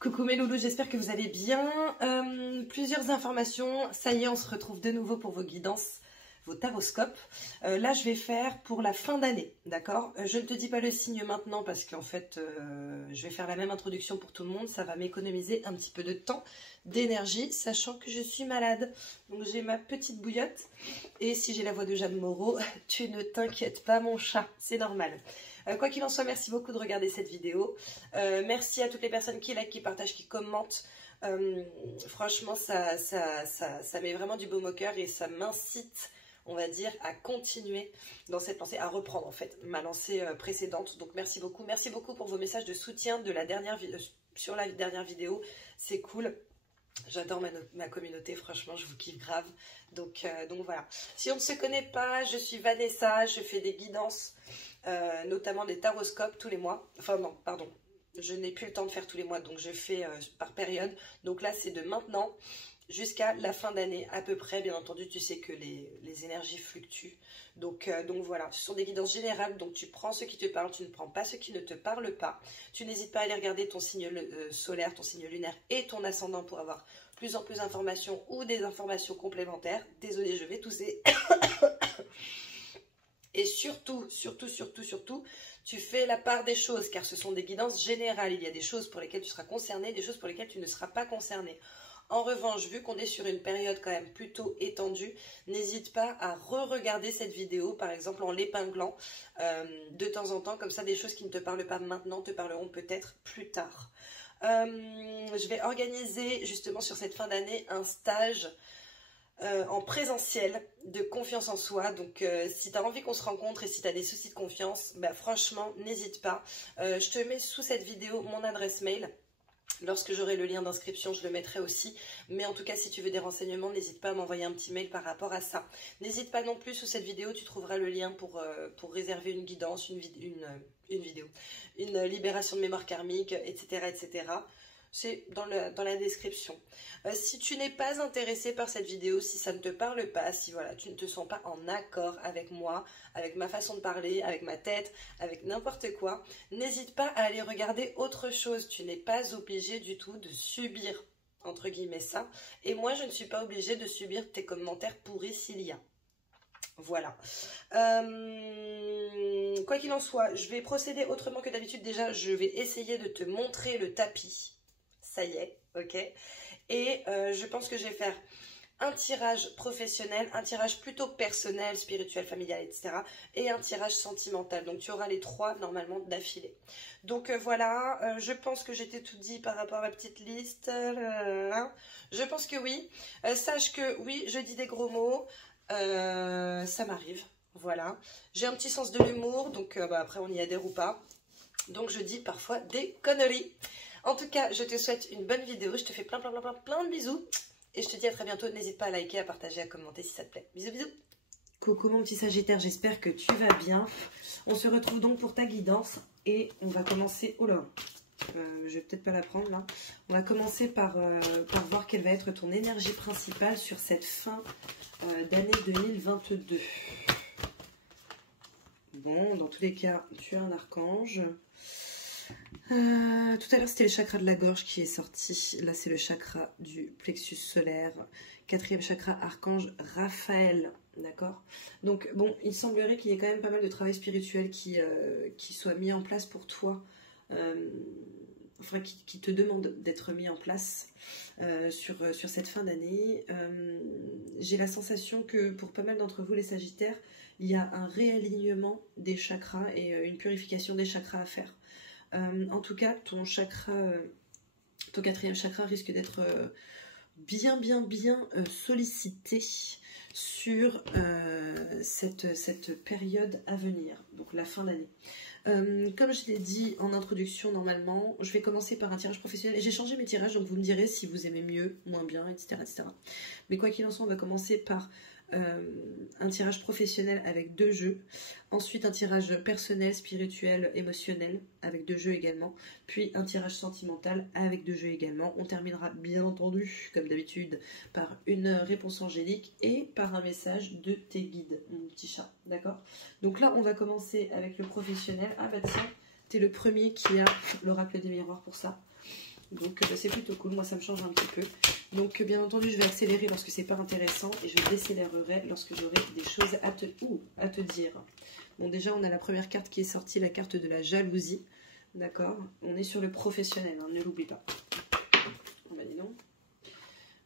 Coucou mes loulous, j'espère que vous allez bien. Plusieurs informations, ça y est, on se retrouve de nouveau pour vos guidances, vos taroscopes. Là, je vais faire pour la fin d'année, d'accord? Je ne te dis pas le signe maintenant parce qu'en fait, je vais faire la même introduction pour tout le monde. Ça va m'économiser un petit peu de temps, d'énergie, sachant que je suis malade. Donc j'ai ma petite bouillotte. Et si j'ai la voix de Jeanne Moreau, tu ne t'inquiètes pas mon chat, c'est normal. Quoi qu'il en soit, merci beaucoup de regarder cette vidéo. Merci à toutes les personnes qui likent, qui partagent, qui commentent. Franchement, ça met vraiment du baume au cœur et ça m'incite, on va dire, à continuer dans cette lancée, à reprendre en fait ma lancée précédente. Donc merci beaucoup pour vos messages de soutien de la dernière sur la dernière vidéo. C'est cool. J'adore ma communauté, franchement, je vous kiffe grave. Donc voilà. Si on ne se connaît pas, je suis Vanessa, je fais des guidances, notamment des taroscopes tous les mois. Enfin non, pardon, je n'ai plus le temps de faire tous les mois, donc je fais par période. Donc là, c'est de maintenant jusqu'à la fin d'année à peu près. Bien entendu, tu sais que les énergies fluctuent. Donc voilà, ce sont des guidances générales. Donc tu prends ce qui te parle, tu ne prends pas ce qui ne te parle pas. Tu n'hésites pas à aller regarder ton signe solaire, ton signe lunaire et ton ascendant pour avoir plus en plus d'informations ou des informations complémentaires. Désolée, je vais tousser. Et surtout, tu fais la part des choses, car ce sont des guidances générales. Il y a des choses pour lesquelles tu seras concerné, des choses pour lesquelles tu ne seras pas concerné. En revanche, vu qu'on est sur une période quand même plutôt étendue, n'hésite pas à re-regarder cette vidéo, par exemple en l'épinglant de temps en temps, comme ça des choses qui ne te parlent pas maintenant te parleront peut-être plus tard. Je vais organiser justement sur cette fin d'année un stage en présentiel de confiance en soi. Donc si tu as envie qu'on se rencontre et si tu as des soucis de confiance, bah, franchement n'hésite pas. Je te mets sous cette vidéo mon adresse mail. Lorsque j'aurai le lien d'inscription, je le mettrai aussi. Mais en tout cas, si tu veux des renseignements, n'hésite pas à m'envoyer un petit mail par rapport à ça. N'hésite pas non plus, sous cette vidéo, tu trouveras le lien pour réserver une guidance, une libération de mémoire karmique, etc. etc. C'est dans la description. Si tu n'es pas intéressé par cette vidéo, si ça ne te parle pas, si voilà, tu ne te sens pas en accord avec moi, avec ma façon de parler, avec ma tête, avec n'importe quoi, n'hésite pas à aller regarder autre chose. Tu n'es pas obligé du tout de subir, entre guillemets, ça. Et moi, je ne suis pas obligée de subir tes commentaires pourris s'il y a. Voilà. Quoi qu'il en soit, je vais procéder autrement que d'habitude. Déjà, je vais essayer de te montrer le tapis. Ça y est, ok. Et je pense que je vais faire un tirage professionnel, un tirage plutôt personnel, spirituel, familial, etc. Et un tirage sentimental. Donc tu auras les trois normalement d'affilée. Donc voilà, je pense que j'étais tout dit par rapport à ma petite liste. Je pense que oui. Sache que oui, je dis des gros mots. Ça m'arrive. Voilà. J'ai un petit sens de l'humour, donc après on y adhère ou pas. Donc je dis parfois des conneries. En tout cas, je te souhaite une bonne vidéo. Je te fais plein de bisous. Et je te dis à très bientôt. N'hésite pas à liker, à partager, à commenter si ça te plaît. Bisous, bisous. Coucou mon petit Sagittaire, j'espère que tu vas bien. On se retrouve donc pour ta guidance. Et on va commencer... Oh là, je vais peut-être pas la prendre là. On va commencer par voir quelle va être ton énergie principale sur cette fin d'année 2022. Bon, dans tous les cas, tu as un archange. Tout à l'heure c'était le chakra de la gorge qui est sorti. Là c'est le chakra du plexus solaire. 4e chakra, archange Raphaël. D'accord. Donc bon, il semblerait qu'il y ait quand même pas mal de travail spirituel qui soit mis en place pour toi. Enfin qui te demande d'être mis en place sur cette fin d'année. J'ai la sensation que pour pas mal d'entre vous les Sagittaires, il y a un réalignement des chakras et une purification des chakras à faire. En tout cas, ton 4e chakra risque d'être bien sollicité sur cette période à venir, donc la fin d'année. Comme je l'ai dit en introduction, normalement, je vais commencer par un tirage professionnel. J'ai changé mes tirages, donc vous me direz si vous aimez mieux, moins bien, etc. etc. Mais quoi qu'il en soit, on va commencer par un tirage professionnel avec 2 jeux, ensuite un tirage personnel, spirituel, émotionnel avec 2 jeux également, puis un tirage sentimental avec 2 jeux également. On terminera bien entendu, comme d'habitude, par une réponse angélique et par un message de tes guides, mon petit chat, d'accord? Donc là, on va commencer avec le professionnel. Ah bah tiens, t'es le premier qui a l'oracle des miroirs pour ça. Donc c'est plutôt cool, moi ça me change un petit peu. Donc bien entendu je vais accélérer lorsque c'est pas intéressant et je décélérerai lorsque j'aurai des choses à te dire. Bon déjà on a la première carte qui est sortie, la carte de la jalousie. D'accord, on est sur le professionnel, hein, ne l'oublie pas. Bah dis donc.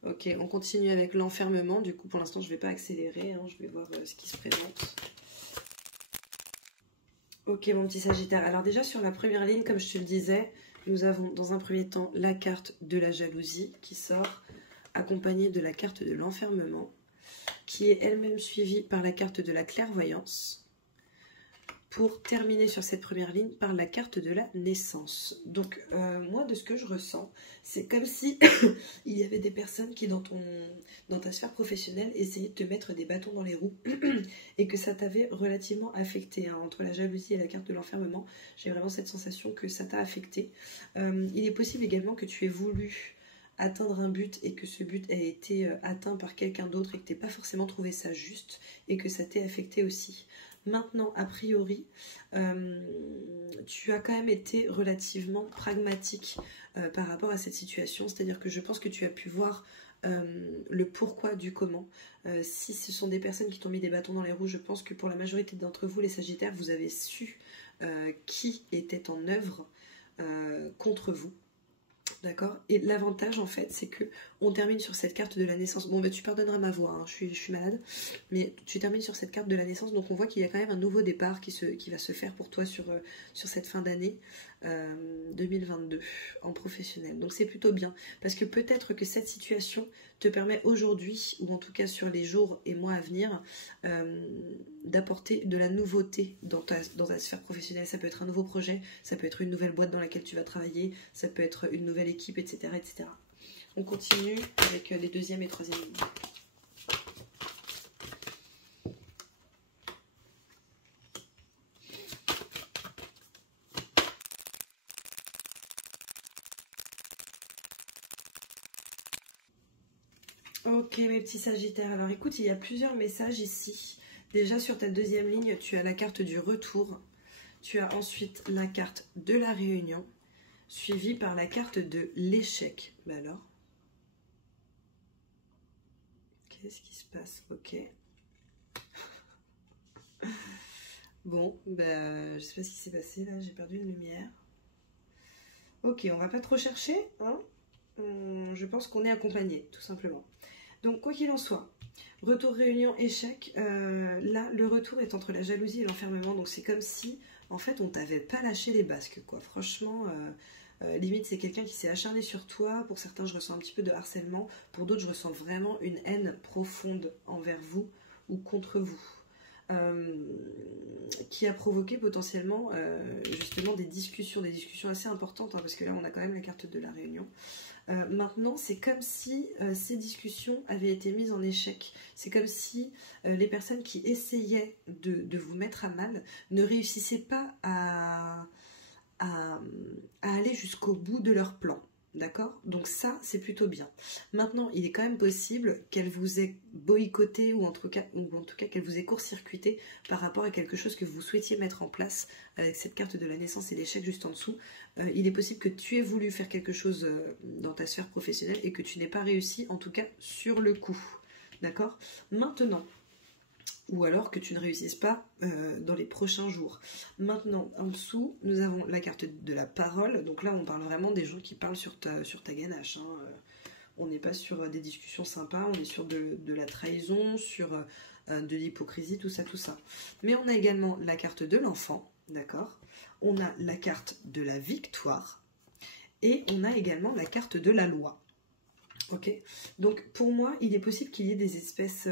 Ok, on continue avec l'enfermement. Du coup pour l'instant je ne vais pas accélérer, hein, je vais voir ce qui se présente. Ok mon petit Sagittaire, alors déjà sur la première ligne comme je te le disais, nous avons dans un premier temps la carte de la jalousie qui sort, accompagnée de la carte de l'enfermement, qui est elle-même suivie par la carte de la clairvoyance, pour terminer sur cette première ligne par la carte de la naissance. Donc moi de ce que je ressens, c'est comme si il y avait des personnes qui dans ta sphère professionnelle essayaient de te mettre des bâtons dans les roues et que ça t'avait relativement affecté, hein. Entre la jalousie et la carte de l'enfermement, j'ai vraiment cette sensation que ça t'a affecté. Il est possible également que tu aies voulu atteindre un but et que ce but ait été atteint par quelqu'un d'autre et que tu n'aies pas forcément trouvé ça juste et que ça t'ait affecté aussi. Maintenant, a priori, tu as quand même été relativement pragmatique par rapport à cette situation. C'est-à-dire que je pense que tu as pu voir le pourquoi du comment. Si ce sont des personnes qui t'ont mis des bâtons dans les roues, je pense que pour la majorité d'entre vous, les Sagittaires, vous avez su qui était en œuvre contre vous. D'accord. Et l'avantage en fait c'est que on termine sur cette carte de la naissance. Bon bah tu pardonneras ma voix, hein, je suis malade. Mais tu termines sur cette carte de la naissance. Donc on voit qu'il y a quand même un nouveau départ qui va se faire pour toi sur cette fin d'année 2022 en professionnel. Donc c'est plutôt bien. Parce que peut-être que cette situation te permet aujourd'hui, ou en tout cas sur les jours et mois à venir, d'apporter de la nouveauté dans ta sphère professionnelle. Ça peut être un nouveau projet, ça peut être une nouvelle boîte dans laquelle tu vas travailler, ça peut être une nouvelle équipe, etc. etc. On continue avec les deuxième et troisième lignes. Ok mes petits Sagittaires, alors écoute, il y a plusieurs messages ici. Déjà sur ta deuxième ligne, tu as la carte du retour. Tu as ensuite la carte de la réunion, suivie par la carte de l'échec. Bah alors, qu'est-ce qui se passe? Ok. Bon, bah, je sais pas ce qui s'est passé là, j'ai perdu une lumière. Ok, on va pas trop chercher, hein. Je pense qu'on est accompagné, tout simplement. Donc, quoi qu'il en soit, retour, réunion, échec. Là, le retour est entre la jalousie et l'enfermement. Donc, c'est comme si, en fait, on t'avait pas lâché les basques, quoi. Franchement, limite, c'est quelqu'un qui s'est acharné sur toi. Pour certains, je ressens un petit peu de harcèlement. Pour d'autres, je ressens vraiment une haine profonde envers vous ou contre vous. Qui a provoqué potentiellement justement des discussions assez importantes, hein, parce que là, on a quand même la carte de la réunion. Maintenant, c'est comme si ces discussions avaient été mises en échec. C'est comme si les personnes qui essayaient de vous mettre à mal ne réussissaient pas à aller jusqu'au bout de leur plan. D'accord? Donc ça, c'est plutôt bien. Maintenant, il est quand même possible qu'elle vous ait boycotté ou en tout cas qu'elle vous ait court-circuité par rapport à quelque chose que vous souhaitiez mettre en place avec cette carte de la naissance et l'échec juste en dessous. Il est possible que tu aies voulu faire quelque chose dans ta sphère professionnelle et que tu n'aies pas réussi, en tout cas sur le coup. D'accord? Maintenant, ou alors que tu ne réussisses pas dans les prochains jours. Maintenant, en dessous, nous avons la carte de la parole. Donc là, on parle vraiment des gens qui parlent sur ta ganache, hein. On n'est pas sur des discussions sympas, on est sur de la trahison, sur de l'hypocrisie, tout ça, tout ça. Mais on a également la carte de l'enfant, d'accord? On a la carte de la victoire et on a également la carte de la loi. Ok, donc pour moi, il est possible qu'il y ait des espèces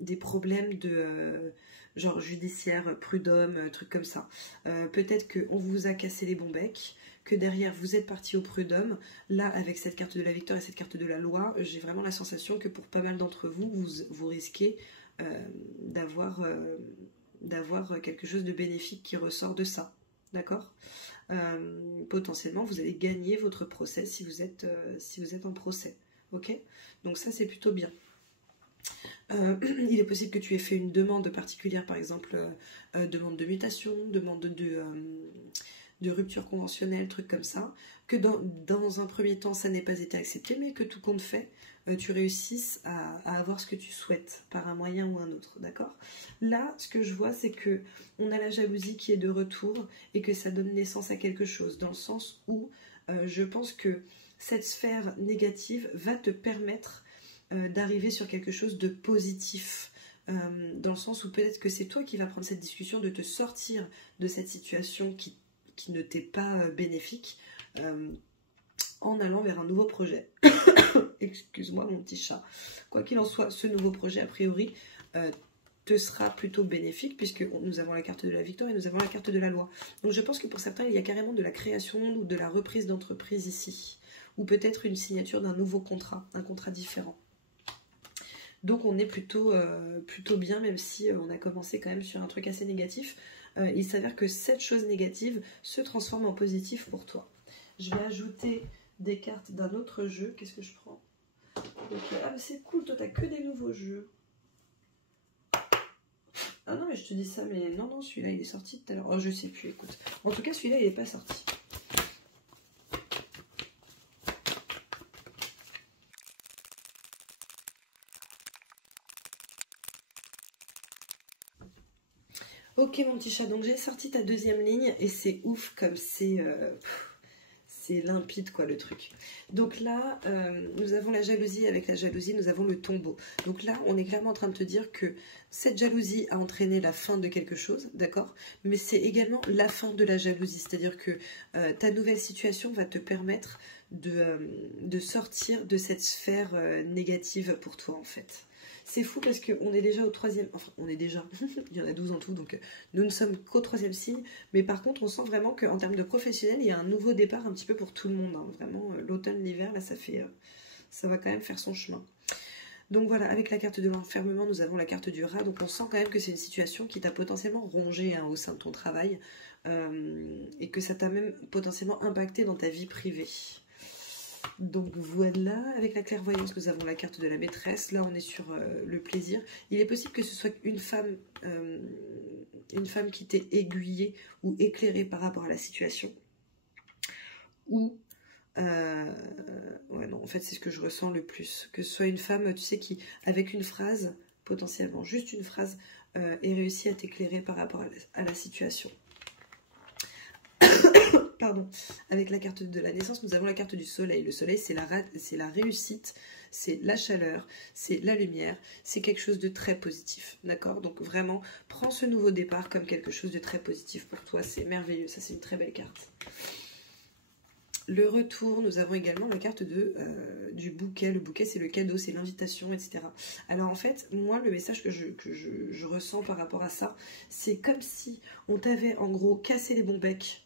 des problèmes de genre judiciaire, prud'homme, trucs comme ça. Peut-être qu'on vous a cassé les bons becs, que derrière vous êtes parti au prud'homme. Là, avec cette carte de la victoire et cette carte de la loi, j'ai vraiment la sensation que pour pas mal d'entre vous, vous risquez d'avoir quelque chose de bénéfique qui ressort de ça. D'accord? Potentiellement vous allez gagner votre procès si vous êtes en procès. Ok, donc ça c'est plutôt bien. Il est possible que tu aies fait une demande particulière, par exemple demande de mutation, demande de rupture conventionnelle, trucs comme ça, que dans un premier temps, ça n'ait pas été accepté, mais que tout compte fait, tu réussisses à avoir ce que tu souhaites, par un moyen ou un autre, d'accord? Là, ce que je vois, c'est que on a la jalousie qui est de retour, et que ça donne naissance à quelque chose, dans le sens où je pense que cette sphère négative va te permettre d'arriver sur quelque chose de positif, dans le sens où peut-être que c'est toi qui vas prendre cette discussion de te sortir de cette situation qui ne t'est pas bénéfique, en allant vers un nouveau projet. Excuse-moi mon petit chat. Quoi qu'il en soit, ce nouveau projet, a priori, te sera plutôt bénéfique, puisque nous avons la carte de la victoire et nous avons la carte de la loi. Donc je pense que pour certains, il y a carrément de la création ou de la reprise d'entreprise ici, ou peut-être une signature d'un nouveau contrat, un contrat différent. Donc on est plutôt bien, même si on a commencé quand même sur un truc assez négatif. Il s'avère que cette chose négative se transforme en positif pour toi. Je vais ajouter des cartes d'un autre jeu. Qu'est-ce que je prends? Ah, c'est cool, toi, t'as que des nouveaux jeux. Ah non, mais je te dis ça, mais non, celui-là, il est sorti tout à l'heure. Oh, je sais plus, écoute. En tout cas, celui-là, il n'est pas sorti. Ok, mon petit chat, donc j'ai sorti ta deuxième ligne, et c'est ouf comme c'est limpide, quoi, le truc. Donc là, nous avons la jalousie. Avec la jalousie, nous avons le tombeau. Donc là, on est clairement en train de te dire que cette jalousie a entraîné la fin de quelque chose, d'accord? Mais c'est également la fin de la jalousie. C'est-à-dire que ta nouvelle situation va te permettre de sortir de cette sphère négative pour toi, en fait. C'est fou parce qu'on est déjà au troisième, enfin on est déjà, il y en a 12 en tout, donc nous ne sommes qu'au troisième signe, mais par contre on sent vraiment qu'en termes de professionnel, il y a un nouveau départ un petit peu pour tout le monde, hein. Vraiment l'automne, l'hiver, là ça va quand même faire son chemin. Donc voilà, avec la carte de l'enfermement, nous avons la carte du rat, donc on sent quand même que c'est une situation qui t'a potentiellement rongé, hein, au sein de ton travail, et que ça t'a même potentiellement impacté dans ta vie privée. Donc voilà, avec la clairvoyance, nous avons la carte de la maîtresse. Là, on est sur le plaisir. Il est possible que ce soit une femme qui t'ait aiguillée ou éclairée par rapport à la situation. Ou, ouais, non, en fait, c'est ce que je ressens le plus. Que ce soit une femme, tu sais, qui, avec une phrase, potentiellement, juste une phrase, ait réussi à t'éclairer par rapport à la situation. Pardon, avec la carte de la naissance, nous avons la carte du soleil. Le soleil, c'est la réussite, c'est la chaleur, c'est la lumière, c'est quelque chose de très positif, d'accord? Donc vraiment, prends ce nouveau départ comme quelque chose de très positif pour toi, c'est merveilleux, ça c'est une très belle carte. Le retour, nous avons également la carte du bouquet. Le bouquet, c'est le cadeau, c'est l'invitation, etc. Alors en fait, moi, le message que je ressens par rapport à ça, c'est comme si on t'avait en gros cassé les bons becs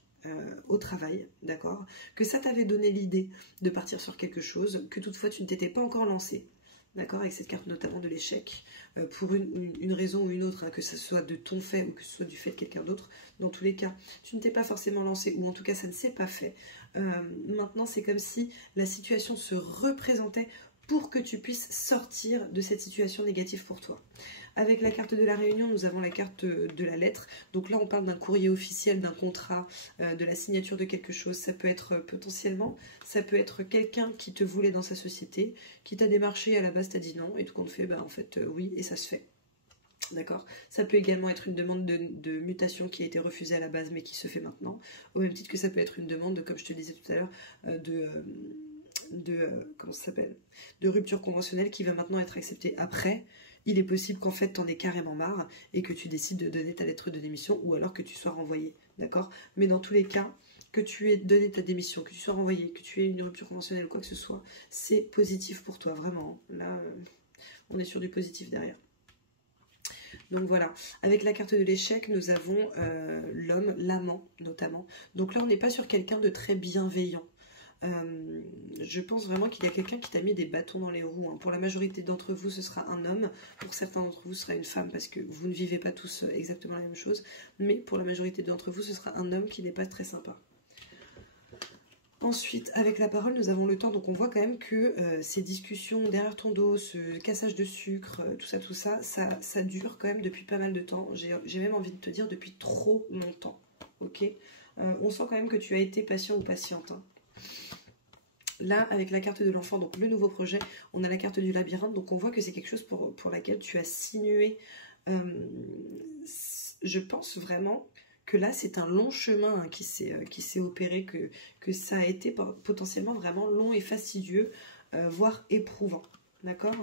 au travail, d'accord, que ça t'avait donné l'idée de partir sur quelque chose, que toutefois tu ne t'étais pas encore lancé, d'accord, avec cette carte notamment de l'échec, pour une raison ou une autre, hein, que ce soit de ton fait ou que ce soit du fait de quelqu'un d'autre. Dans tous les cas, tu ne t'es pas forcément lancé, ou en tout cas ça ne s'est pas fait. Maintenant, c'est comme si la situation se représentait pour que tu puisses sortir de cette situation négative pour toi. Avec la carte de la réunion, nous avons la carte de la lettre. Donc là, on parle d'un courrier officiel, d'un contrat, de la signature de quelque chose. Ça peut être potentiellement, ça peut être quelqu'un qui te voulait dans sa société, qui t'a démarché, à la base t'as dit non, et tout compte fait, bah en fait oui, et ça se fait. D'accord? Ça peut également être une demande de mutation qui a été refusée à la base, mais qui se fait maintenant. Au même titre que ça peut être une demande, comme je te disais tout à l'heure, comment ça s'appelle, de rupture conventionnelle qui va maintenant être acceptée après. Il est possible qu'en fait t'en aies carrément marre et que tu décides de donner ta lettre de démission, ou alors que tu sois renvoyé, d'accord? Mais dans tous les cas, que tu aies donné ta démission, que tu sois renvoyé, que tu aies une rupture conventionnelle, quoi que ce soit, c'est positif pour toi, vraiment. Là, on est sur du positif derrière. Donc voilà, avec la carte de l'échec, nous avons l'homme, l'amant notamment. Donc là, on n'est pas sur quelqu'un de très bienveillant. Je pense vraiment qu'il y a quelqu'un qui t'a mis des bâtons dans les roues, hein. Pour la majorité d'entre vous, ce sera un homme. Pour certains d'entre vous, ce sera une femme, parce que vous ne vivez pas tous exactement la même chose. Mais pour la majorité d'entre vous, ce sera un homme qui n'est pas très sympa. Ensuite, avec la parole, nous avons le temps. Donc on voit quand même que ces discussions derrière ton dos, ce cassage de sucre, tout ça, ça dure quand même depuis pas mal de temps. J'ai même envie de te dire depuis trop longtemps. Ok, On sent quand même que tu as été patient ou patiente. Hein. Là, avec la carte de l'enfant, donc le nouveau projet, on a la carte du labyrinthe. Donc on voit que c'est quelque chose pour laquelle tu as sinué. Je pense vraiment que là, c'est un long chemin hein, qui s'est opéré, que ça a été potentiellement vraiment long et fastidieux, voire éprouvant. D'accord?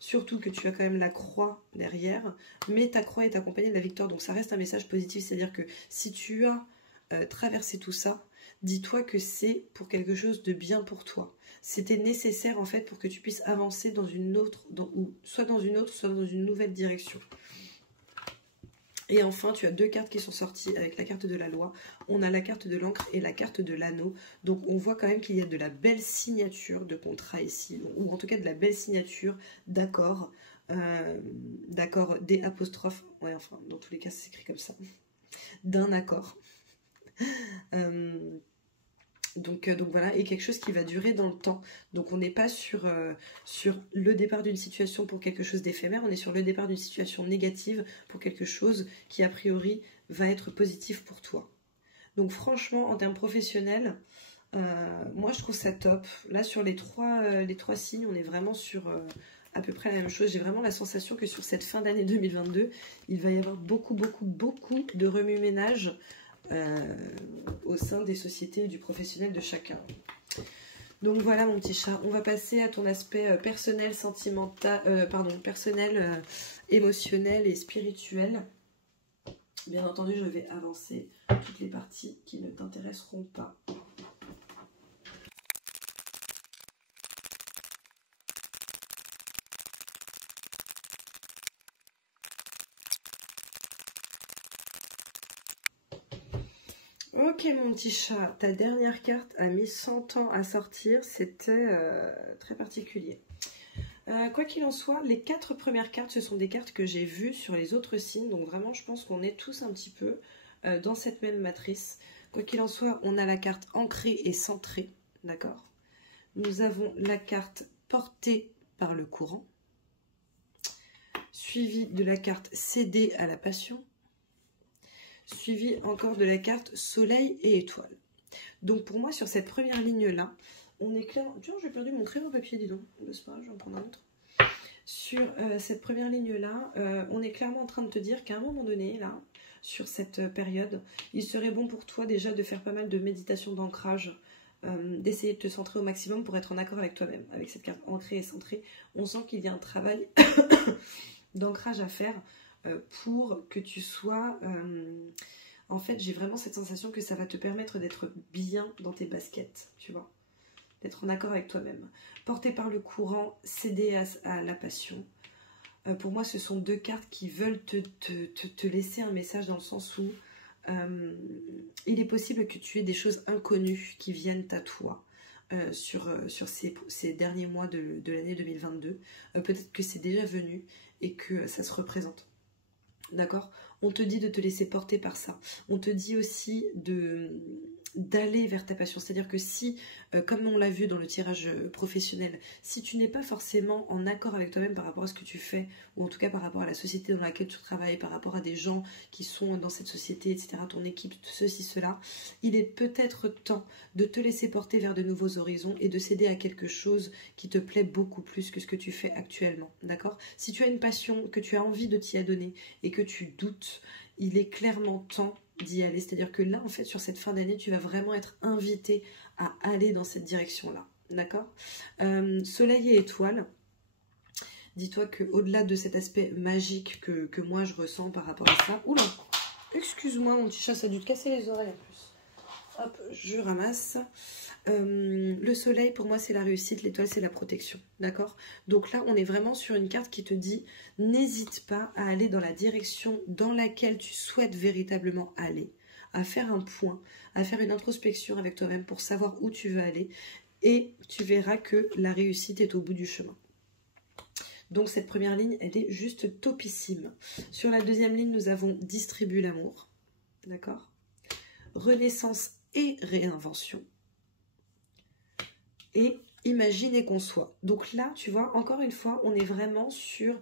Surtout que tu as quand même la croix derrière, mais ta croix est accompagnée de la victoire. Donc ça reste un message positif, c'est-à-dire que si tu as traversé tout ça, dis-toi que c'est pour quelque chose de bien pour toi. C'était nécessaire en fait pour que tu puisses avancer dans une autre, soit dans une autre, soit dans une nouvelle direction. Et enfin, tu as deux cartes qui sont sorties avec la carte de la loi. On a la carte de l'encre et la carte de l'anneau. Donc on voit quand même qu'il y a de la belle signature de contrat ici, ou en tout cas de la belle signature d'accord. D'accord, des apostrophes. Ouais, enfin, dans tous les cas, ça s'écrit comme ça. D'un accord. Donc voilà, et quelque chose qui va durer dans le temps. Donc on n'est pas sur le départ d'une situation pour quelque chose d'éphémère, on est sur le départ d'une situation négative pour quelque chose qui a priori va être positif pour toi. Donc franchement, en termes professionnels, moi je trouve ça top. Là sur les trois signes, on est vraiment sur à peu près la même chose. J'ai vraiment la sensation que sur cette fin d'année 2022, il va y avoir beaucoup de remue-ménage au sein des sociétés et du professionnel de chacun. Donc voilà mon petit chat, on va passer à ton aspect personnel, sentimental, personnel, émotionnel et spirituel. Bien entendu, je vais avancer toutes les parties qui ne t'intéresseront pas. Ok mon petit chat, ta dernière carte a mis 100 ans à sortir, c'était très particulier. Quoi qu'il en soit, les 4 premières cartes, ce sont des cartes que j'ai vues sur les autres signes, donc vraiment je pense qu'on est tous un petit peu dans cette même matrice. Quoi qu'il en soit, on a la carte ancrée et centrée, d'accord? Nous avons la carte portée par le courant, suivie de la carte cédée à la passion, suivi encore de la carte soleil et étoile. Donc pour moi, sur cette première ligne-là, on est clair... Tiens, j'ai perdu mon crayon papier, dis donc. C'est pas grave, je vais en prendre un autre. Sur cette première ligne-là, on est clairement en train de te dire qu'à un moment donné, là, sur cette période, il serait bon pour toi déjà de faire pas mal de méditation d'ancrage, d'essayer de te centrer au maximum pour être en accord avec toi-même. Avec cette carte ancrée et centrée, on sent qu'il y a un travail d'ancrage à faire pour que tu sois... en fait, j'ai vraiment cette sensation que ça va te permettre d'être bien dans tes baskets, tu vois. D'être en accord avec toi-même. Porté par le courant, cédé à la passion. Pour moi, ce sont deux cartes qui veulent te laisser un message dans le sens où il est possible que tu aies des choses inconnues qui viennent à toi sur ces derniers mois de l'année 2022. Peut-être que c'est déjà venu et que ça se représente. D'accord? On te dit de te laisser porter par ça. On te dit aussi d'aller vers ta passion. C'est-à-dire que si, comme on l'a vu dans le tirage professionnel, si tu n'es pas forcément en accord avec toi-même par rapport à ce que tu fais, ou en tout cas par rapport à la société dans laquelle tu travailles, par rapport à des gens qui sont dans cette société, etc., ton équipe, ceci, cela, il est peut-être temps de te laisser porter vers de nouveaux horizons et de céder à quelque chose qui te plaît beaucoup plus que ce que tu fais actuellement. D'accord? Si tu as une passion, que tu as envie de t'y adonner et que tu doutes, il est clairement temps d'y aller. C'est-à-dire que là, en fait, sur cette fin d'année, tu vas vraiment être invité à aller dans cette direction-là. D'accord? Soleil et étoile. Dis-toi qu'au-delà de cet aspect magique que moi, je ressens par rapport à ça... Oula! Excuse-moi, mon petit chat, ça a dû te casser les oreilles en plus. Hop, je ramasse. Le soleil, pour moi, c'est la réussite. L'étoile, c'est la protection. D'accord? Donc là, on est vraiment sur une carte qui te dit n'hésite pas à aller dans la direction dans laquelle tu souhaites véritablement aller, à faire un point, à faire une introspection avec toi-même pour savoir où tu veux aller. Et tu verras que la réussite est au bout du chemin. Donc cette première ligne, elle est juste topissime. Sur la deuxième ligne, nous avons distribue l'amour. D'accord? Renaissance et réinvention. Et imagine et conçoit. Donc là, tu vois, encore une fois, on est vraiment sur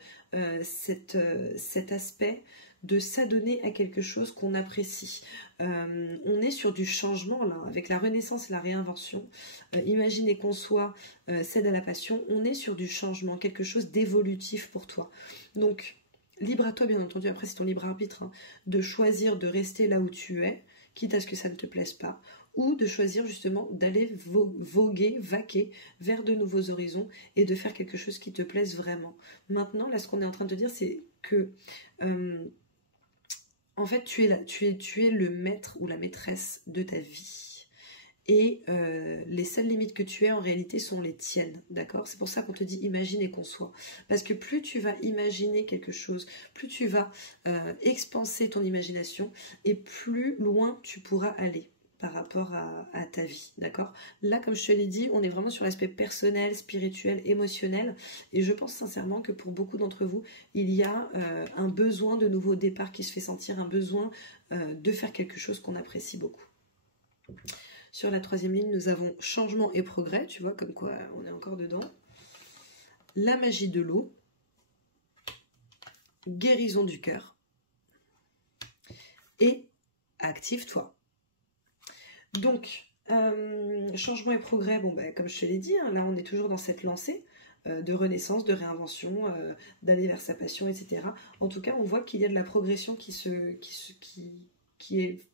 cet aspect de s'adonner à quelque chose qu'on apprécie. On est sur du changement là, avec la renaissance et la réinvention. Imaginez qu'on soit cède à la passion, on est sur du changement, quelque chose d'évolutif pour toi. Donc, libre à toi bien entendu, après c'est ton libre arbitre, hein, de choisir de rester là où tu es, quitte à ce que ça ne te plaise pas, ou de choisir justement d'aller voguer, vaquer vers de nouveaux horizons et de faire quelque chose qui te plaise vraiment. Maintenant, là ce qu'on est en train de te dire, c'est que en fait tu es le maître ou la maîtresse de ta vie. Et les seules limites que tu as en réalité sont les tiennes, d'accord? C'est pour ça qu'on te dit imagine et conçois. Parce que plus tu vas imaginer quelque chose, plus tu vas expanser ton imagination et plus loin tu pourras aller par rapport à ta vie, d'accord? Là, comme je te l'ai dit, on est vraiment sur l'aspect personnel, spirituel, émotionnel. Et je pense sincèrement que pour beaucoup d'entre vous, il y a un besoin de nouveau départ qui se fait sentir, un besoin de faire quelque chose qu'on apprécie beaucoup. Sur la troisième ligne, nous avons changement et progrès, tu vois, comme quoi on est encore dedans. La magie de l'eau, guérison du cœur et active-toi. Donc, changement et progrès, bon, ben, comme je te l'ai dit, hein, là on est toujours dans cette lancée de renaissance, de réinvention, d'aller vers sa passion, etc. En tout cas, on voit qu'il y a de la progression qui est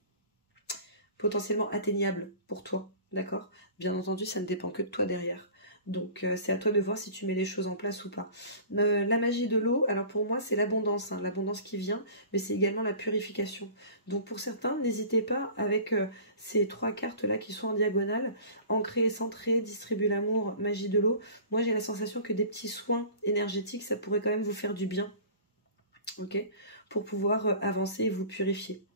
potentiellement atteignable pour toi, d'accord? Bien entendu, ça ne dépend que de toi derrière. Donc, c'est à toi de voir si tu mets les choses en place ou pas. La magie de l'eau, alors pour moi, c'est l'abondance, hein, l'abondance qui vient, mais c'est également la purification. Donc, pour certains, n'hésitez pas avec ces 3 cartes-là qui sont en diagonale, ancré, centré, distribue l'amour, magie de l'eau. Moi, j'ai la sensation que des petits soins énergétiques, ça pourrait quand même vous faire du bien, ok? Pour pouvoir avancer et vous purifier.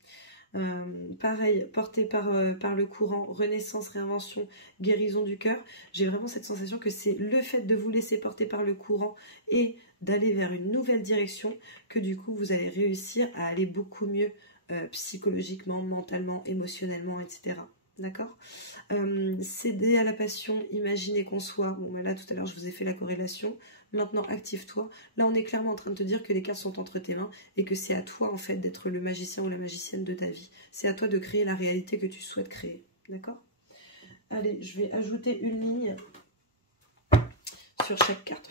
Pareil, porté par le courant, renaissance, réinvention, guérison du cœur, j'ai vraiment cette sensation que c'est le fait de vous laisser porter par le courant et d'aller vers une nouvelle direction que du coup vous allez réussir à aller beaucoup mieux psychologiquement, mentalement, émotionnellement, etc. D'accord? Céder à la passion, imaginer qu'on soit, bon ben là tout à l'heure je vous ai fait la corrélation, maintenant active-toi. Là on est clairement en train de te dire que les cartes sont entre tes mains et que c'est à toi en fait d'être le magicien ou la magicienne de ta vie. C'est à toi de créer la réalité que tu souhaites créer. D'accord? Allez, je vais ajouter une ligne sur chaque carte.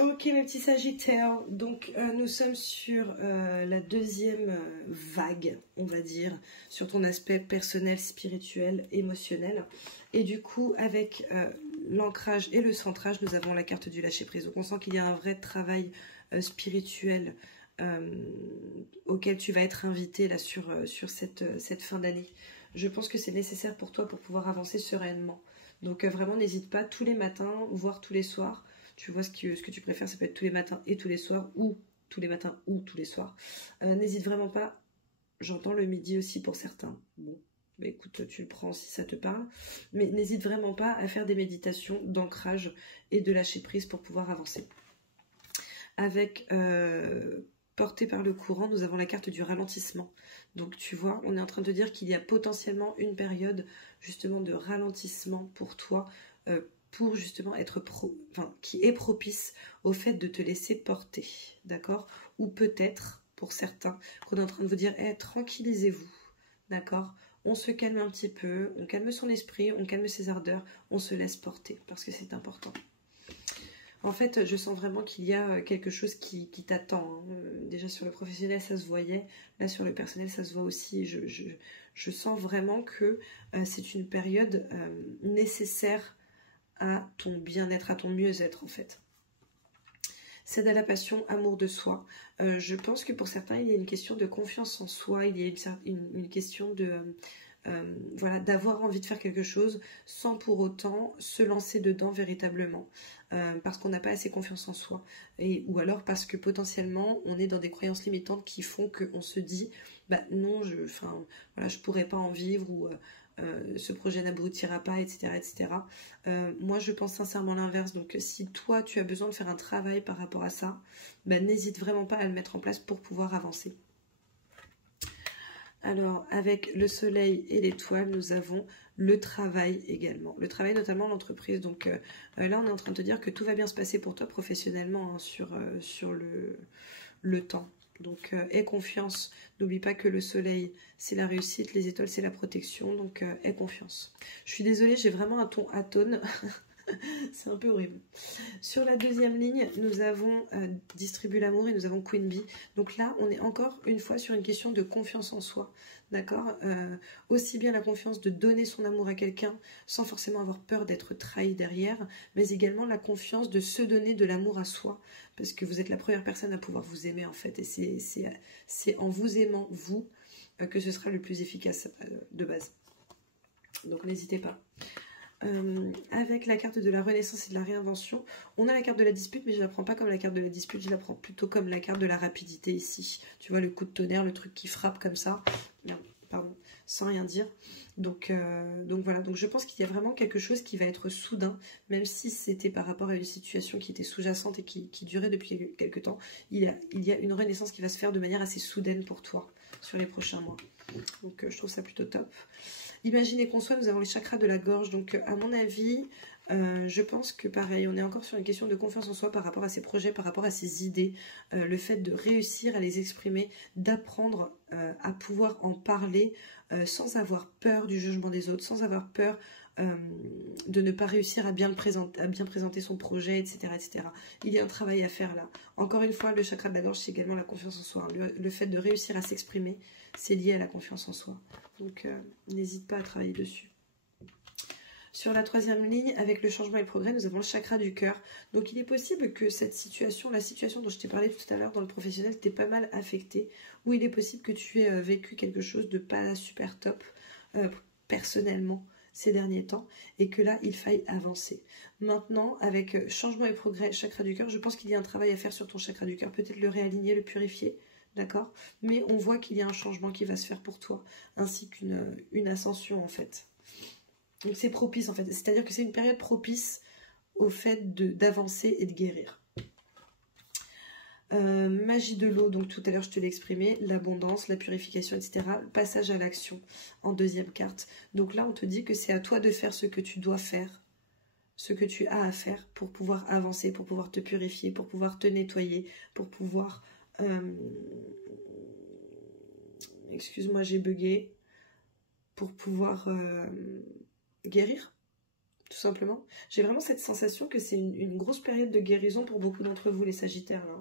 Ok mes petits sagittaires, donc nous sommes sur la deuxième vague, on va dire, sur ton aspect personnel, spirituel, émotionnel. Et du coup, avec l'ancrage et le centrage, nous avons la carte du lâcher-prise. Donc on sent qu'il y a un vrai travail spirituel auquel tu vas être invité là sur cette fin d'année. Je pense que c'est nécessaire pour toi pour pouvoir avancer sereinement. Donc vraiment, n'hésite pas tous les matins, voire tous les soirs. Tu vois ce que tu préfères, ça peut être tous les matins et tous les soirs, ou tous les matins ou tous les soirs. N'hésite vraiment pas, j'entends le midi aussi pour certains. Bon, bah écoute, tu le prends si ça te parle. Mais n'hésite vraiment pas à faire des méditations d'ancrage et de lâcher prise pour pouvoir avancer. Avec porté par le courant, nous avons la carte du ralentissement. Donc tu vois, on est en train de dire qu'il y a potentiellement une période justement de ralentissement pour toi, pour justement être qui est propice au fait de te laisser porter, d'accord? Ou peut-être, pour certains, qu'on est en train de vous dire, tranquillisez-vous, d'accord? On se calme un petit peu, on calme son esprit, on calme ses ardeurs, on se laisse porter, parce que c'est important. En fait, je sens vraiment qu'il y a quelque chose qui t'attend. Hein. Déjà sur le professionnel, ça se voyait. Là, sur le personnel, ça se voit aussi. Je sens vraiment que c'est une période nécessaire à ton bien-être, à ton mieux-être en fait. Cède à la passion, amour de soi. Je pense que pour certains, il y a une question de confiance en soi, il y a une question de voilà, d'avoir envie de faire quelque chose sans pour autant se lancer dedans véritablement, parce qu'on n'a pas assez confiance en soi, ou alors parce que potentiellement on est dans des croyances limitantes qui font qu'on se dit bah non, voilà, je pourrais pas en vivre, ou ce projet n'aboutira pas, etc. etc. Moi je pense sincèrement l'inverse. Donc si toi tu as besoin de faire un travail par rapport à ça, bah, n'hésite vraiment pas à le mettre en place pour pouvoir avancer. Alors, avec le soleil et l'étoile, nous avons le travail également. Le travail, notamment l'entreprise. Donc là, on est en train de te dire que tout va bien se passer pour toi professionnellement, hein, sur le temps. Donc, aie confiance. N'oublie pas que le soleil, c'est la réussite, les étoiles, c'est la protection. Donc, aie confiance. Je suis désolée, j'ai vraiment un ton atone. C'est un peu horrible. Sur la deuxième ligne, nous avons Distribue l'amour et nous avons Queen Bee. Donc là, on est encore une fois sur une question de confiance en soi. D'accord, aussi bien la confiance de donner son amour à quelqu'un sans forcément avoir peur d'être trahi derrière, mais également la confiance de se donner de l'amour à soi. Parce que vous êtes la première personne à pouvoir vous aimer en fait. Et c'est en vous aimant, vous, que ce sera le plus efficace de base. Donc n'hésitez pas. Avec la carte de la renaissance et de la réinvention, on a la carte de la dispute, mais je la prends pas comme la carte de la dispute, je la prends plutôt comme la carte de la rapidité ici. Tu vois, le coup de tonnerre, le truc qui frappe comme ça, pardon, sans rien dire. Donc voilà, donc je pense qu'il y a vraiment quelque chose qui va être soudain, même si c'était par rapport à une situation qui était sous-jacente et qui durait depuis quelques temps. Il y a une renaissance qui va se faire de manière assez soudaine pour toi sur les prochains mois. Donc je trouve ça plutôt top. Imaginez qu'on soit, nous avons les chakras de la gorge. Donc à mon avis, je pense que pareil, on est encore sur une question de confiance en soi par rapport à ses projets, par rapport à ses idées. Le fait de réussir à les exprimer, d'apprendre à pouvoir en parler sans avoir peur du jugement des autres, sans avoir peur de ne pas réussir à bien présenter son projet, etc., etc. Il y a un travail à faire là. Encore une fois, le chakra de la gorge, c'est également la confiance en soi. Le fait de réussir à s'exprimer, c'est lié à la confiance en soi. Donc, n'hésite pas à travailler dessus. Sur la troisième ligne, avec le changement et le progrès, nous avons le chakra du cœur. Donc, il est possible que cette situation, la situation dont je t'ai parlé tout à l'heure dans le professionnel, t'ait pas mal affecté. Ou il est possible que tu aies vécu quelque chose de pas super top personnellement ces derniers temps. Et que là, il faille avancer. Maintenant, avec changement et progrès, chakra du cœur, je pense qu'il y a un travail à faire sur ton chakra du cœur. Peut-être le réaligner, le purifier. D'accord, mais on voit qu'il y a un changement qui va se faire pour toi, ainsi qu'une ascension en fait. Donc c'est propice en fait, c'est-à-dire que c'est une période propice au fait d'avancer et de guérir. Magie de l'eau, donc tout à l'heure je te l'ai exprimé, l'abondance, la purification, etc. Le passage à l'action en deuxième carte. Donc là on te dit que c'est à toi de faire ce que tu dois faire, ce que tu as à faire pour pouvoir avancer, pour pouvoir te purifier, pour pouvoir te nettoyer, pour pouvoir... excuse-moi, j'ai bugué, pour pouvoir guérir, tout simplement. J'ai vraiment cette sensation que c'est une grosse période de guérison pour beaucoup d'entre vous, les Sagittaires. Là.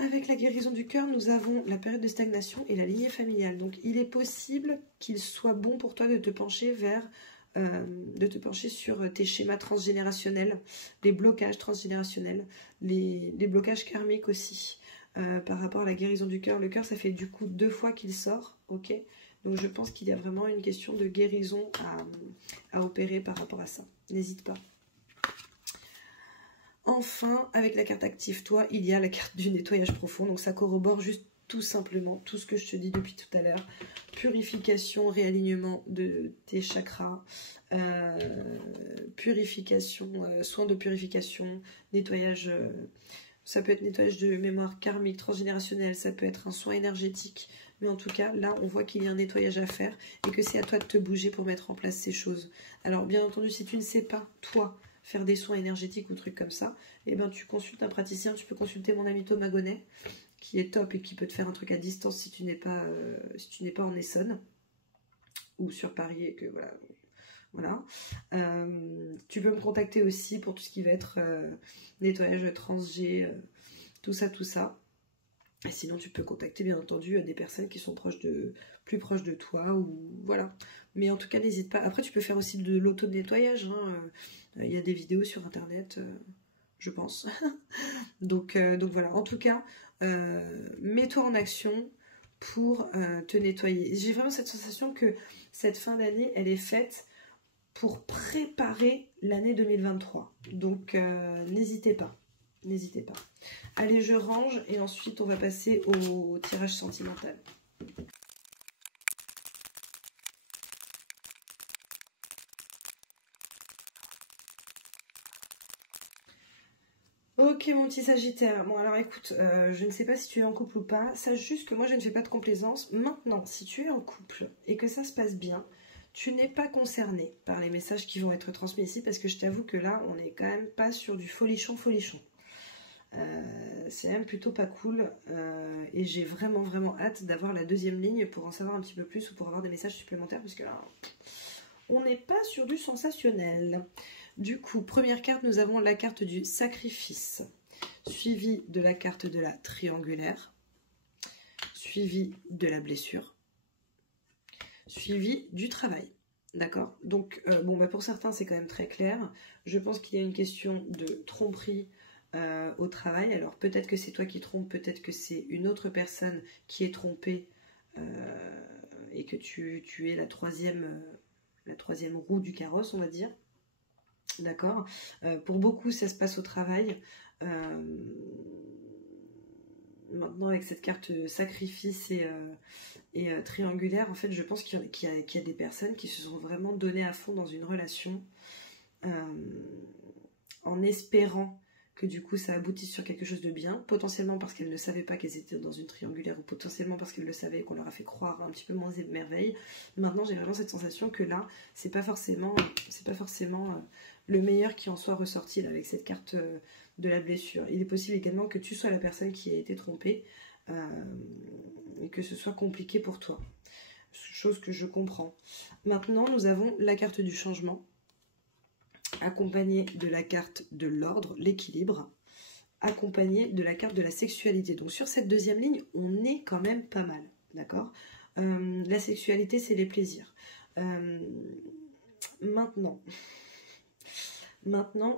Avec la guérison du cœur, nous avons la période de stagnation et la lignée familiale. Donc, il est possible qu'il soit bon pour toi de te pencher sur tes schémas transgénérationnels, les blocages transgénérationnels, les blocages karmiques aussi. Par rapport à la guérison du cœur. Le cœur, ça fait du coup 2 fois qu'il sort, ok? Donc je pense qu'il y a vraiment une question de guérison à opérer par rapport à ça. N'hésite pas. Enfin, avec la carte Active-toi, il y a la carte du nettoyage profond. Donc ça corrobore juste tout simplement tout ce que je te dis depuis tout à l'heure. Purification, réalignement de tes chakras, purification, soins de purification, nettoyage... ça peut être nettoyage de mémoire karmique, transgénérationnelle, ça peut être un soin énergétique. Mais en tout cas, là, on voit qu'il y a un nettoyage à faire et que c'est à toi de te bouger pour mettre en place ces choses. Alors, bien entendu, si tu ne sais pas, toi, faire des soins énergétiques ou trucs comme ça, eh ben, tu consultes un praticien. Tu peux consulter mon ami Thomas Gonnet, qui est top et qui peut te faire un truc à distance si tu n'es pas en Essonne ou sur Paris et que voilà... Voilà. Tu peux me contacter aussi pour tout ce qui va être nettoyage transg, tout ça. Et sinon, tu peux contacter bien entendu des personnes qui sont plus proches de toi ou voilà. Mais en tout cas, n'hésite pas. Après, tu peux faire aussi de l'auto-nettoyage. Hein. Il y a des vidéos sur internet, je pense. donc voilà. En tout cas, mets-toi en action pour te nettoyer. J'ai vraiment cette sensation que cette fin d'année, elle est faite pour préparer l'année 2023. Donc, n'hésitez pas. N'hésitez pas. Allez, je range et ensuite, on va passer au tirage sentimental. Ok, Ok mon petit Sagittaire, bon alors écoute, je ne sais pas si tu es en couple ou pas, sache juste que moi je ne fais pas de complaisance. Maintenant, si tu es en couple et que ça se passe bien, tu n'es pas concerné par les messages qui vont être transmis ici parce que je t'avoue que là, on n'est quand même pas sur du folichon. C'est même plutôt pas cool et j'ai vraiment hâte d'avoir la deuxième ligne pour en savoir un petit peu plus ou pour avoir des messages supplémentaires parce que là, on n'est pas sur du sensationnel. Du coup, première carte, nous avons la carte du sacrifice, suivie de la carte de la triangulaire, suivie de la blessure, suivie du travail. D'accord? Donc, bon, bah pour certains, c'est quand même très clair. Je pense qu'il y a une question de tromperie au travail. Alors, peut-être que c'est toi qui trompes, peut-être que c'est une autre personne qui est trompée et que tu es la troisième roue du carrosse, on va dire. D'accord. Pour beaucoup, ça se passe au travail. Maintenant, avec cette carte sacrifice et triangulaire, en fait, je pense qu'il y a des personnes qui se sont vraiment données à fond dans une relation en espérant que du coup ça aboutisse sur quelque chose de bien, potentiellement parce qu'elles ne savaient pas qu'elles étaient dans une triangulaire ou potentiellement parce qu'elles le savaient et qu'on leur a fait croire un petit peu moins merveille. Maintenant, j'ai vraiment cette sensation que là, c'est pas forcément le meilleur qui en soit ressorti là, avec cette carte de la blessure. Il est possible également que tu sois la personne qui a été trompée et que ce soit compliqué pour toi. Chose que je comprends. Maintenant, nous avons la carte du changement, accompagnée de la carte de l'ordre, l'équilibre, accompagnée de la carte de la sexualité. Donc sur cette deuxième ligne, on est quand même pas mal, d'accord? La sexualité, c'est les plaisirs. Maintenant,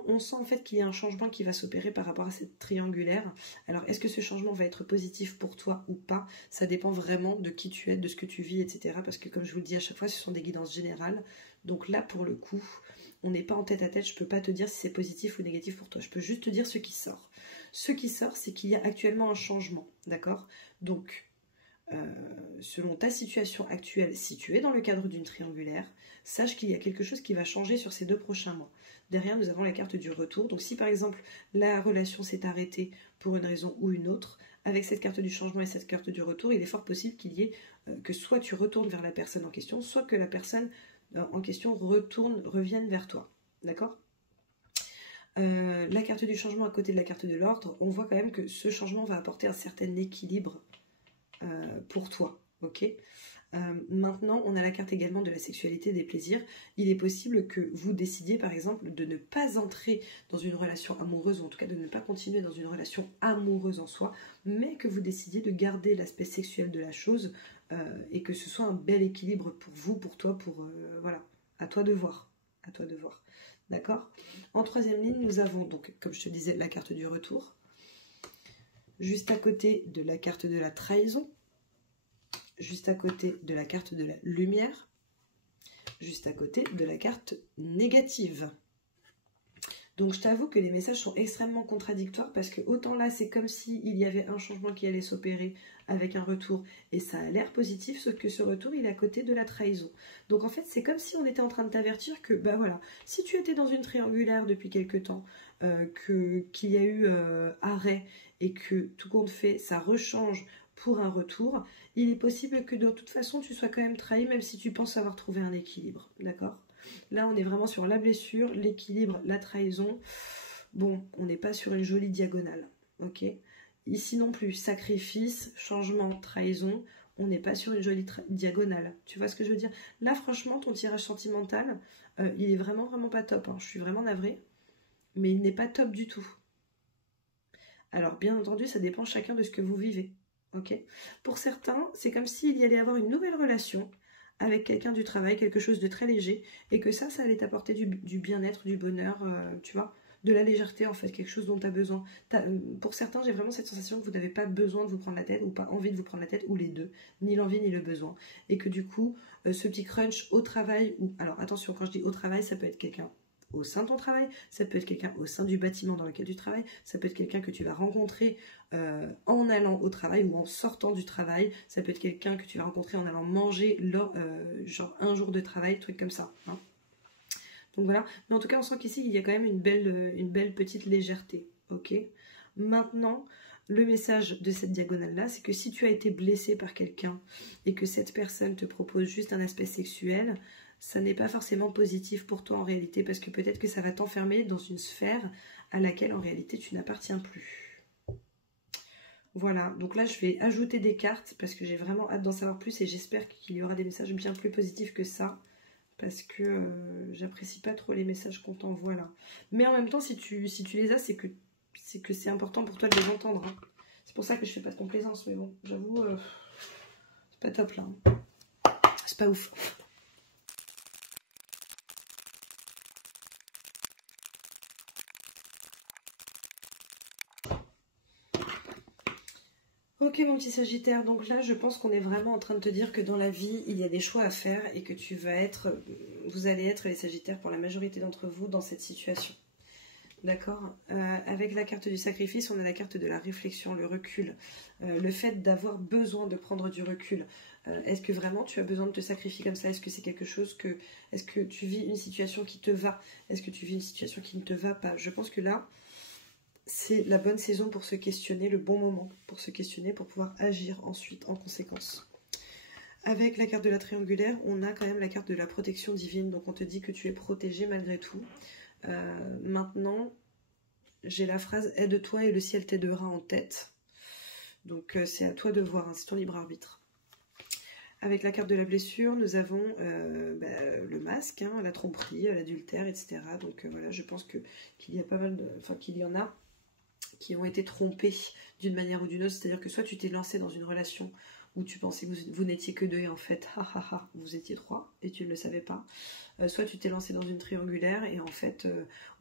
on sent en fait qu'il y a un changement qui va s'opérer par rapport à cette triangulaire. Alors, est-ce que ce changement va être positif pour toi ou pas? Ça dépend vraiment de qui tu es, de ce que tu vis, etc. Parce que comme je vous le dis à chaque fois, ce sont des guidances générales. Donc là, pour le coup, on n'est pas en tête à tête. Je ne peux pas te dire si c'est positif ou négatif pour toi. Je peux juste te dire ce qui sort. Ce qui sort, c'est qu'il y a actuellement un changement, d'accord? Donc, selon ta situation actuelle, si tu es dans le cadre d'une triangulaire, sache qu'il y a quelque chose qui va changer sur ces 2 prochains mois. Derrière, nous avons la carte du retour. Donc si par exemple, la relation s'est arrêtée pour une raison ou une autre, avec cette carte du changement et cette carte du retour, il est fort possible qu'il y ait que soit tu retournes vers la personne en question, soit que la personne en question revienne vers toi. D'accord ? La carte du changement à côté de la carte de l'ordre, on voit quand même que ce changement va apporter un certain équilibre pour toi, ok? Maintenant, on a la carte également de la sexualité, des plaisirs. Il est possible que vous décidiez, par exemple, de ne pas entrer dans une relation amoureuse, ou en tout cas de ne pas continuer dans une relation amoureuse en soi, mais que vous décidiez de garder l'aspect sexuel de la chose et que ce soit un bel équilibre pour vous, pour toi, voilà, à toi de voir. À toi de voir. D'accord ? En troisième ligne, nous avons donc, comme je te disais, la carte du retour. Juste à côté de la carte de la trahison, juste à côté de la carte de la lumière, juste à côté de la carte négative. Donc je t'avoue que les messages sont extrêmement contradictoires parce que autant là c'est comme s'il y avait un changement qui allait s'opérer avec un retour et ça a l'air positif, sauf que ce retour il est à côté de la trahison. Donc en fait c'est comme si on était en train de t'avertir que bah voilà, si tu étais dans une triangulaire depuis quelque temps, qu'il y a eu arrêt et que tout compte fait ça rechange pour un retour, il est possible que de toute façon tu sois quand même trahi même si tu penses avoir trouvé un équilibre, d'accord ? Là, on est vraiment sur la blessure, l'équilibre, la trahison. Bon, on n'est pas sur une jolie diagonale, ok ? Ici non plus, sacrifice, changement, trahison, on n'est pas sur une jolie diagonale. Tu vois ce que je veux dire ? Là, franchement, ton tirage sentimental, il est vraiment pas top. Hein. Je suis vraiment navrée, mais il n'est pas top du tout. Alors, bien entendu, ça dépend chacun de ce que vous vivez, ok ? Pour certains, c'est comme s'il y allait avoir une nouvelle relation avec quelqu'un du travail, quelque chose de très léger, et que ça allait t'apporter du bien-être, du bonheur, tu vois, de la légèreté en fait, quelque chose dont tu as besoin. Pour certains, j'ai vraiment cette sensation que vous n'avez pas besoin de vous prendre la tête, ou pas envie de vous prendre la tête, ou les deux, ni l'envie ni le besoin, et que du coup, ce petit crunch au travail, ou alors attention, quand je dis au travail, ça peut être quelqu'un au sein de ton travail, ça peut être quelqu'un au sein du bâtiment dans lequel tu travailles, ça peut être quelqu'un que tu vas rencontrer en allant au travail ou en sortant du travail, ça peut être quelqu'un que tu vas rencontrer en allant manger genre un jour de travail, truc comme ça. Hein. Donc voilà, mais en tout cas on sent qu'ici il y a quand même une belle petite légèreté, ok ? Maintenant, le message de cette diagonale-là, c'est que si tu as été blessé par quelqu'un et que cette personne te propose juste un aspect sexuel, ça n'est pas forcément positif pour toi en réalité, parce que peut-être que ça va t'enfermer dans une sphère à laquelle en réalité tu n'appartiens plus. Voilà, donc là je vais ajouter des cartes parce que j'ai vraiment hâte d'en savoir plus et j'espère qu'il y aura des messages bien plus positifs que ça. Parce que j'apprécie pas trop les messages qu'on t'envoie là. Mais en même temps, si tu les as, c'est que c'est important pour toi de les entendre. Hein. C'est pour ça que je fais pas de complaisance, mais bon, j'avoue, c'est pas top là. Hein. C'est pas ouf. Ok mon petit Sagittaire, donc là je pense qu'on est vraiment en train de te dire que dans la vie il y a des choix à faire et que vous allez être les Sagittaires pour la majorité d'entre vous dans cette situation. D'accord. Avec la carte du sacrifice, on a la carte de la réflexion, le recul, le fait d'avoir besoin de prendre du recul. Est-ce que vraiment tu as besoin de te sacrifier comme ça? Est-ce que c'est quelque chose que... Est-ce que tu vis une situation qui te va? Est-ce que tu vis une situation qui ne te va pas? Je pense que là, c'est la bonne saison pour se questionner, le bon moment pour se questionner, pour pouvoir agir ensuite en conséquence. Avec la carte de la triangulaire, on a quand même la carte de la protection divine. Donc on te dit que tu es protégé malgré tout. Maintenant, j'ai la phrase « aide-toi et le ciel t'aidera » en tête. Donc c'est à toi de voir, hein, c'est ton libre arbitre. Avec la carte de la blessure, nous avons le masque, hein, la tromperie, l'adultère, etc. Donc voilà, je pense qu'il y a pas mal de... Enfin, qu'il y en a qui ont été trompés d'une manière ou d'une autre. C'est-à-dire que soit tu t'es lancé dans une relation où tu pensais que vous n'étiez que deux et en fait, vous étiez trois et tu ne le savais pas. Soit tu t'es lancé dans une triangulaire et en fait,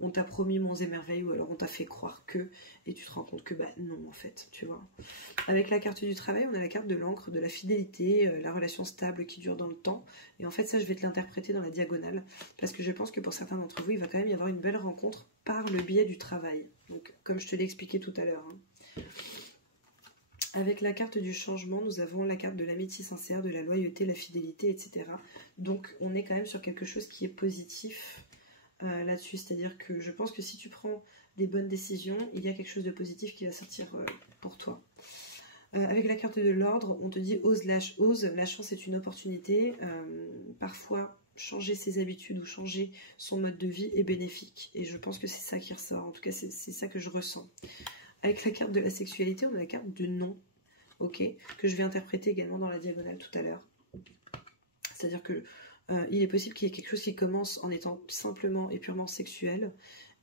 on t'a promis monts et merveilles ou alors on t'a fait croire que et tu te rends compte que bah non en fait, tu vois. Avec la carte du travail, on a la carte de l'encre, de la fidélité, la relation stable qui dure dans le temps. Et en fait, ça, je vais te l'interpréter dans la diagonale parce que je pense que pour certains d'entre vous, il va quand même y avoir une belle rencontre par le biais du travail. Donc, comme je te l'ai expliqué tout à l'heure. Hein. Avec la carte du changement, nous avons la carte de l'amitié sincère, de la loyauté, la fidélité, etc. Donc, on est quand même sur quelque chose qui est positif là-dessus. C'est-à-dire que je pense que si tu prends des bonnes décisions, il y a quelque chose de positif qui va sortir pour toi. Avec la carte de l'ordre, on te dit ose, lâche, ose. La chance est une opportunité. Parfois, changer ses habitudes ou changer son mode de vie est bénéfique. Et je pense que c'est ça qui ressort. En tout cas, c'est ça que je ressens. Avec la carte de la sexualité, on a la carte de non, ok, que je vais interpréter également dans la diagonale tout à l'heure. C'est-à-dire que il est possible qu'il y ait quelque chose qui commence en étant simplement et purement sexuel,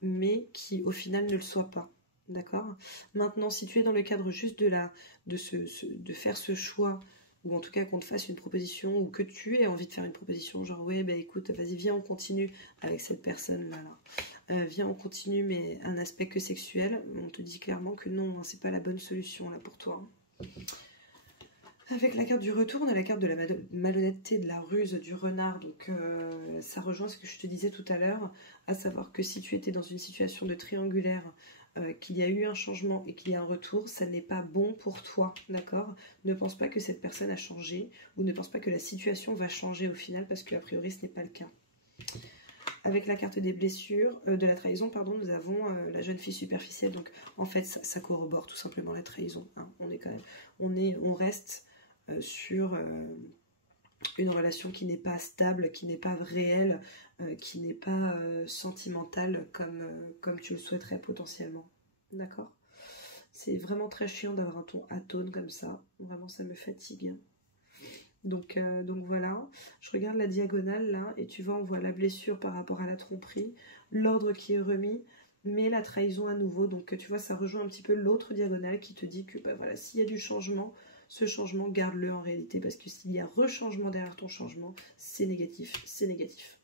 mais qui au final ne le soit pas. D'accord? Maintenant, si tu es dans le cadre juste de faire ce choix, ou en tout cas qu'on te fasse une proposition, ou que tu aies envie de faire une proposition, genre ouais, bah écoute, vas-y, viens, on continue avec cette personne-là. Viens, on continue, mais un aspect que sexuel, on te dit clairement que non, hein, c'est pas la bonne solution là pour toi. Avec la carte du retour, on a la carte de la malhonnêteté, de la ruse, du renard. Donc ça rejoint ce que je te disais tout à l'heure, à savoir que si tu étais dans une situation de triangulaire, qu'il y a eu un changement et qu'il y a un retour, ça n'est pas bon pour toi, d'accord? Ne pense pas que cette personne a changé ou ne pense pas que la situation va changer au final parce qu'a priori ce n'est pas le cas. Avec la carte des blessures, de la trahison, pardon, nous avons la jeune fille superficielle. Donc en fait, ça corrobore tout simplement la trahison. Hein. On reste sur une relation qui n'est pas stable, qui n'est pas réelle, qui n'est pas sentimentale comme tu le souhaiterais potentiellement. D'accord? C'est vraiment très chiant d'avoir un ton atone comme ça. Vraiment, ça me fatigue. Donc voilà, je regarde la diagonale là, et tu vois, on voit la blessure par rapport à la tromperie, l'ordre qui est remis, mais la trahison à nouveau. Donc tu vois, ça rejoint un petit peu l'autre diagonale qui te dit que bah, voilà, s'il y a du changement, ce changement, garde-le en réalité, parce que s'il y a rechangement derrière ton changement, c'est négatif, c'est négatif.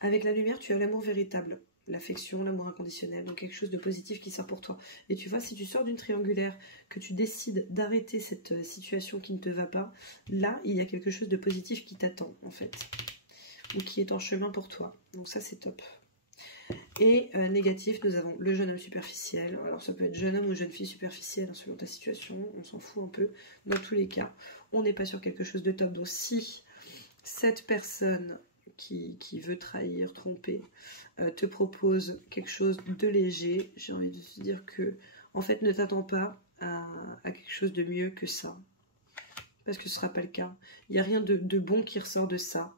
Avec la lumière, tu as l'amour véritable. L'affection, l'amour inconditionnel, donc quelque chose de positif qui sort pour toi. Et tu vois, si tu sors d'une triangulaire, que tu décides d'arrêter cette situation qui ne te va pas, là, il y a quelque chose de positif qui t'attend, en fait, ou qui est en chemin pour toi. Donc ça, c'est top. Et négatif, nous avons le jeune homme superficiel. Alors ça peut être jeune homme ou jeune fille superficielle, hein, selon ta situation, on s'en fout un peu. Dans tous les cas, on n'est pas sur quelque chose de top. Donc si cette personne qui veut trahir, tromper, te propose quelque chose de léger. J'ai envie de te dire que, en fait, ne t'attends pas à quelque chose de mieux que ça. Parce que ce ne sera pas le cas. Il n'y a rien de bon qui ressort de ça.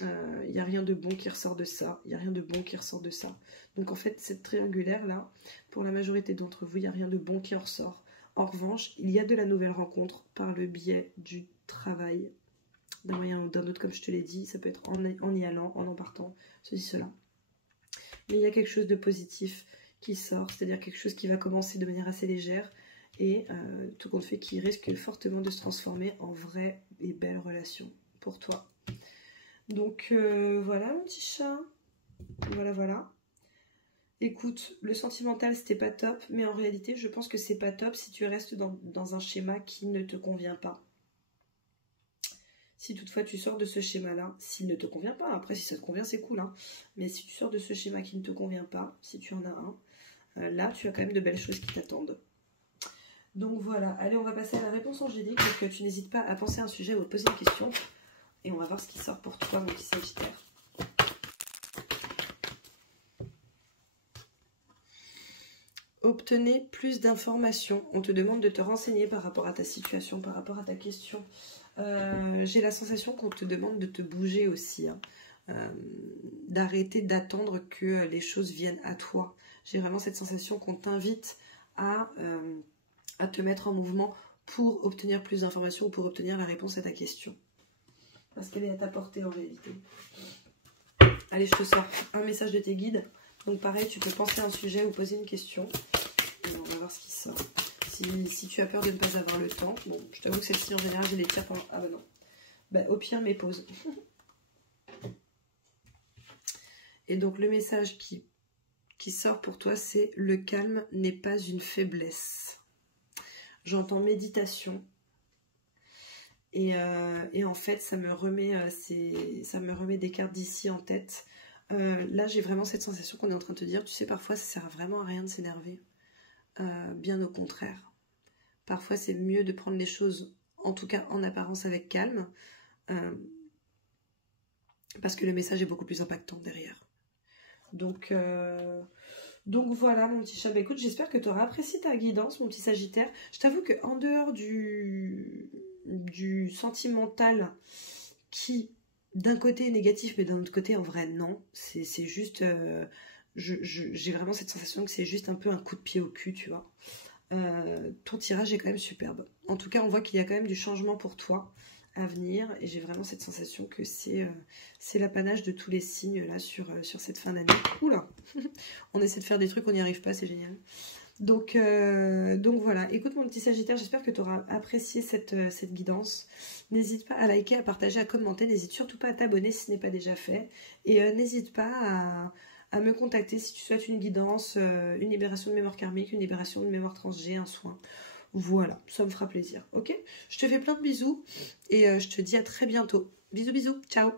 Il n'y a rien de bon qui ressort de ça. Il n'y a rien de bon qui ressort de ça. Donc en fait, cette triangulaire-là, pour la majorité d'entre vous, il n'y a rien de bon qui en ressort. En revanche, il y a de la nouvelle rencontre par le biais du travail. D'un moyen ou d'un autre, comme je te l'ai dit. Ça peut être en y allant, en partant, ceci, cela. Mais il y a quelque chose de positif qui sort. C'est-à-dire quelque chose qui va commencer de manière assez légère. Et tout compte fait qui risque fortement de se transformer en vraie et belle relation pour toi. Donc voilà mon petit chat. Voilà, voilà. Écoute, le sentimental c'était pas top, mais en réalité je pense que c'est pas top si tu restes dans un schéma qui ne te convient pas. Si toutefois tu sors de ce schéma-là, s'il ne te convient pas, après si ça te convient c'est cool, hein. Mais si tu sors de ce schéma qui ne te convient pas, si tu en as un, là tu as quand même de belles choses qui t'attendent. Donc voilà, allez on va passer à la réponse angélique, donc tu n'hésites pas à penser à un sujet ou à poser une question. Et on va voir ce qui sort pour toi, mon petit Sagittaire. Obtenez plus d'informations. On te demande de te renseigner par rapport à ta situation, par rapport à ta question. J'ai la sensation qu'on te demande de te bouger aussi. Hein. D'arrêter d'attendre que les choses viennent à toi. J'ai vraiment cette sensation qu'on t'invite à te mettre en mouvement pour obtenir plus d'informations ou pour obtenir la réponse à ta question. Parce qu'elle est à ta portée en réalité. Allez, je te sors un message de tes guides. Donc pareil, tu peux penser à un sujet ou poser une question. Et on va voir ce qui sort. Si tu as peur de ne pas avoir le temps, bon, je t'avoue que celle-ci en général, je les tire pendant... Ah bah non. Bah, au pire, mes pauses. Et donc le message qui sort pour toi, c'est « Le calme n'est pas une faiblesse ». J'entends méditation. Et en fait, ça me remet des cartes d'ici en tête. Là, j'ai vraiment cette sensation qu'on est en train de te dire, tu sais, parfois, ça sert vraiment à rien de s'énerver. Bien au contraire. Parfois, c'est mieux de prendre les choses, en tout cas en apparence, avec calme. Parce que le message est beaucoup plus impactant derrière. Donc voilà, mon petit chat. Bah, écoute, j'espère que tu auras apprécié ta guidance, mon petit Sagittaire. Je t'avoue qu'en dehors du sentimental qui d'un côté est négatif mais d'un autre côté en vrai non, c'est juste j'ai vraiment cette sensation que c'est juste un peu un coup de pied au cul, tu vois. Ton tirage est quand même superbe, en tout cas on voit qu'il y a quand même du changement pour toi à venir et j'ai vraiment cette sensation que c'est l'apanage de tous les signes là sur cette fin d'année. Oula, on essaie de faire des trucs, on n'y arrive pas, c'est génial. Donc voilà, écoute mon petit Sagittaire, j'espère que tu auras apprécié cette guidance. N'hésite pas à liker, à partager, à commenter, n'hésite surtout pas à t'abonner si ce n'est pas déjà fait. Et n'hésite pas à me contacter si tu souhaites une guidance, une libération de mémoire karmique, une libération de mémoire transgé, un soin. Voilà, ça me fera plaisir, ok? Je te fais plein de bisous et je te dis à très bientôt. Bisous, bisous, ciao!